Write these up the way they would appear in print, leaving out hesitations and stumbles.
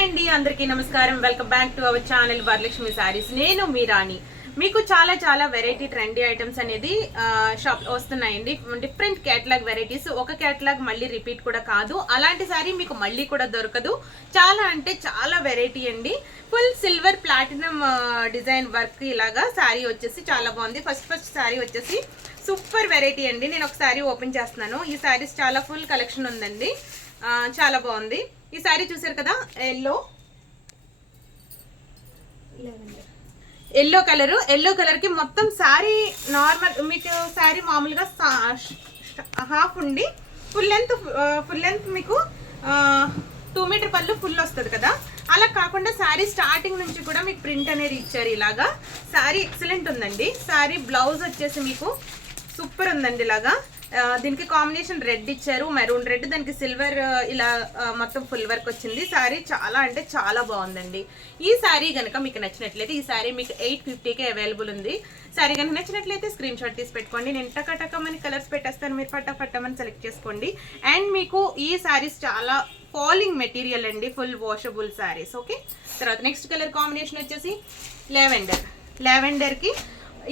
Hi అండి, అందరికీ నమస్కారం. Welcome back to our channel Varalakshmi sarees. నేను మీ రాణి. మీకు చాలా వెరైటీ ట్రెండీ ఐటమ్స్ అనేది షాప్ వస్తున్నాయండి. Different catalogue varieties. ఒక కేటలాగ్ మళ్ళీ రిపీట్ కూడా కాదు. అలాంటి సారీ మీకు మళ్ళీ కూడా దొరకదు. చాలా అంటే చాలా వెరైటీ అండి. Full silver platinum design work ఇలాగా సారీ వచ్చేసి చాలా బాగుంది. ఫస్ట్ సారీ వచ్చేసి సూపర్ వెరైటీ అండి. నేను ఒక సారీ ఓపెన్ చేస్తున్నాను. ఈ సారీస్ చాలా ఫుల్ కలెక్షన్ ఉందండి. చాలా బాగుంది. ఈ సారీ చూసారు కదా, ఎల్లో కలర్ కి మొత్తం సారీ నార్మల్ మీకు సారీ మామూలుగా హాఫ్ ఉండి ఫుల్ లెంత్ మీకు 2 మీటర్ పళ్ళు ఫుల్ వస్తుంది కదా. అలా కాకుండా సారీ స్టార్టింగ్ నుంచి కూడా మీకు ప్రింట్ అనేది ఇచ్చారు. ఇలాగా సారీ ఎక్సలెంట్ ఉందండి. సారీ బ్లౌజ్ వచ్చేసి మీకు సూపర్ ఉందండి. ఇలాగా దీనికి కాంబినేషన్ రెడ్ ఇచ్చారు, మెరూన్ రెడ్, దానికి సిల్వర్ ఇలా మొత్తం ఫుల్ వర్క్ వచ్చింది. సారీ చాలా అంటే చాలా బాగుందండి. ఈ సారీ కనుక మీకు నచ్చినట్లయితే ఈ సారీ మీకు 850కే అవైలబుల్ ఉంది. సారీ కనుక నచ్చినట్లయితే స్క్రీన్ షాట్ తీసి పెట్టుకోండి. నేను టకటకమని కలర్స్ పెట్టేస్తాను, మీరు పట్టమని సెలెక్ట్ చేసుకోండి. అండ్ మీకు ఈ సారీస్ చాలా ఫాలింగ్ మెటీరియల్ అండి, ఫుల్ వాషబుల్ సారీస్. ఓకే, తర్వాత నెక్స్ట్ కలర్ కాంబినేషన్ వచ్చేసి లావెండర్కి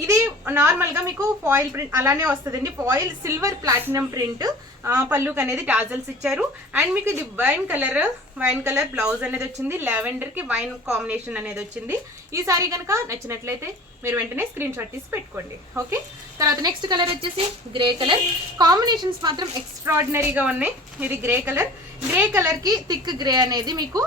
ఇది నార్మల్గా మీకు ఫాయిల్ ప్రింట్ అలానే వస్తుందండి. ఫాయిల్ సిల్వర్ ప్లాటినం ప్రింట్ పళ్ళుకి అనేది టాజల్స్ ఇచ్చారు. అండ్ మీకు ఇది వైన్ కలర్ బ్లౌజ్ అనేది వచ్చింది. లావెండర్కి వైన్ కాంబినేషన్ అనేది వచ్చింది. ఈ సారీ కనుక నచ్చినట్లయితే మీరు వెంటనే స్క్రీన్ షాట్ తీసి పెట్టుకోండి. ఓకే, తర్వాత నెక్స్ట్ కలర్ వచ్చేసి గ్రే కలర్. కాంబినేషన్స్ మాత్రం ఎక్స్ట్రాడినరీగా ఉన్నాయి. ఇది గ్రే కలర్కి థిక్ గ్రే అనేది మీకు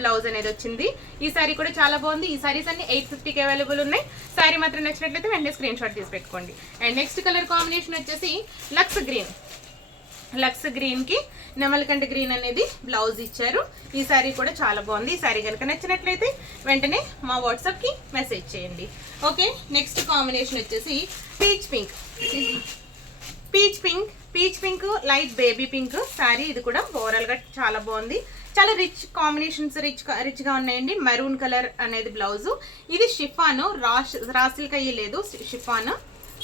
బ్లౌజ్ అనేది వచ్చింది. ఈ సారీ కూడా చాలా బాగుంది. ఈ సారీస్ అన్ని 850కి అవైలబుల్ ఉన్నాయి. సారీ మాత్రం నచ్చినట్లయితే వెంటనే స్క్రీన్ షాట్ తీసి పెట్టుకోండి. అండ్ నెక్స్ట్ కలర్ కాంబినేషన్ వచ్చేసి లక్స్ గ్రీన్ కి నెమలికంఠ గ్రీన్ అనేది బ్లౌజ్ ఇచ్చారు. ఈ సారీ కూడా చాలా బాగుంది. ఈ సారీ కనుక నచ్చినట్లయితే వెంటనే మా వాట్సాప్ కి మెసేజ్ చేయండి. ఓకే, నెక్స్ట్ కాంబినేషన్ వచ్చేసి peach pink light baby pink sorry. ఇది కూడా ఓవరాల్ గా చాలా బాగుంది. చాలా రిచ్ కాంబినేషన్స్ రిచ్ గా ఉన్నాయండి. మెరూన్ కలర్ అనేది బ్లౌజ్. ఇది షిఫాన్, రాసిల్క్ అయ్యి లేదు, షిఫాన్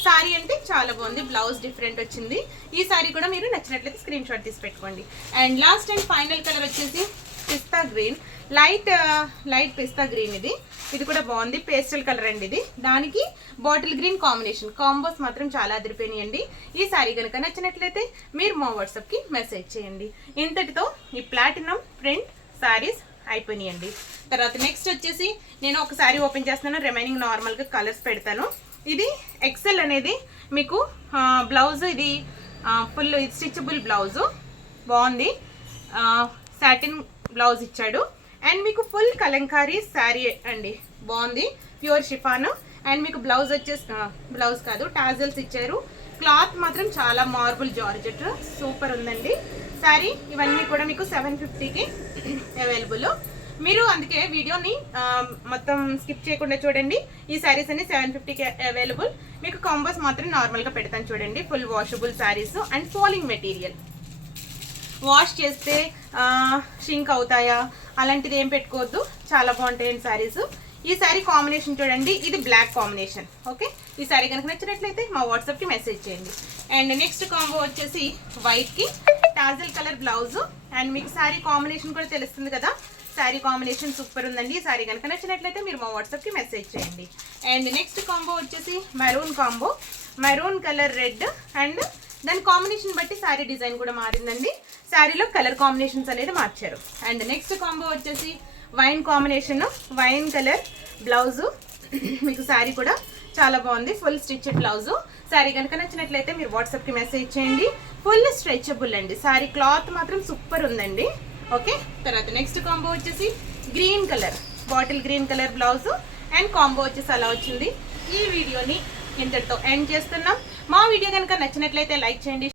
సారీ అంటే చాలా బాగుంది. బ్లౌజ్ డిఫరెంట్ వచ్చింది. ఈ సారీ కూడా మీరు నచ్చినట్లయితే స్క్రీన్ షాట్ తీసి పెట్టుకోండి. And last and final colour వచ్చేసి పిస్తా గ్రీన్, లైట్ పిస్తా గ్రీన్. ఇది కూడా బాగుంది. పేస్టల్ కలర్ అండి. ఇది దానికి బాటిల్ గ్రీన్ కాంబినేషన్. కాంబోస్ మాత్రం చాలా అదిరిపోయినాయండి. ఈ సారీ కనుక నచ్చినట్లయితే మీరు మా వాట్సాప్ కి మెసేజ్ చేయండి. ఇంతటితో ఈ ప్లాటినం ప్రింట్ సారీస్ అయిపోయినాయండి. తర్వాత నెక్స్ట్ వచ్చేసి నేను ఒక సారీ ఓపెన్ చేస్తున్నాను. రిమైనింగ్ నార్మల్ గా కలర్స్ పెడతాను. ఇది ఎక్సెల్ అనేది మీకు బ్లౌజ్. ఇది ఫుల్ స్టిచబుల్ బ్లౌజ్ బాగుంది. సాటిన్ బ్లౌజ్ ఇచ్చాడు. అండ్ మీకు ఫుల్ కలంకారీ శారీ అండి, బాగుంది. Pure chiffon. అండ్ మీకు బ్లౌజ్ వచ్చేసి బ్లౌజ్ కాదు, టాజల్స్ ఇచ్చారు. క్లాత్ మాత్రం చాలా మార్బుల్ జార్జెట్ సూపర్ ఉందండి శారీ. ఇవన్నీ కూడా మీకు 750కి అవైలబుల్. మీరు అందుకే వీడియోని మొత్తం స్కిప్ చేయకుండా చూడండి. ఈ శారీస్ అన్ని 750కి అవైలబుల్. మీకు కాంబోస్ మాత్రం నార్మల్గా పెడతాను చూడండి. Full washable saris and falling material. Wash చేస్తే షింక్ అవుతాయా అలాంటిది ఏం పెట్టుకోవద్దు, చాలా బాగుంటాయండి శారీస్. ఈ శారీ కాంబినేషన్ చూడండి, ఇది బ్లాక్ కాంబినేషన్. ఓకే, ఈ శారీ కనుక నచ్చినట్లయితే మా వాట్సాప్కి మెసేజ్ చేయండి. అండ్ నెక్స్ట్ కాంబో వచ్చేసి వైట్కి టాజల్ కలర్ బ్లౌజ్. అండ్ మీకు శారీ కాంబినేషన్ కూడా తెలుస్తుంది కదా, శారీ కాంబినేషన్ సూపర్ ఉందండి. ఈ శారీ కనుక నచ్చినట్లయితే మీరు మా వాట్సాప్కి మెసేజ్ చేయండి. అండ్ నెక్స్ట్ కాంబో వచ్చేసి మెరూన్ కలర్ రెడ్. అండ్ దాని కాంబినేషన్ బట్టి శారీ డిజైన్ కూడా మారిందండి. శారీలో కలర్ కాంబినేషన్స్ అనేది మార్చారు. అండ్ నెక్స్ట్ కాంబో వచ్చేసి వైన్ కలర్ బ్లౌజు. మీకు శారీ కూడా చాలా బాగుంది. Full stitched blouse. శారీ కనుక నచ్చినట్లయితే మీరు వాట్సాప్కి మెసేజ్ చేయండి. ఫుల్ స్ట్రెచబుల్ అండి. శారీ క్లాత్ మాత్రం సూపర్ ఉందండి. ఓకే, తర్వాత నెక్స్ట్ కాంబో వచ్చేసి bottle green colour blouse. And combo వచ్చేసి అలా వచ్చింది. ఈ వీడియోని ఇంతటితో ఎండ్ చేస్తున్నాం. మా వీడియో కనుక నచ్చినట్లయితే లైక్ చేయండి.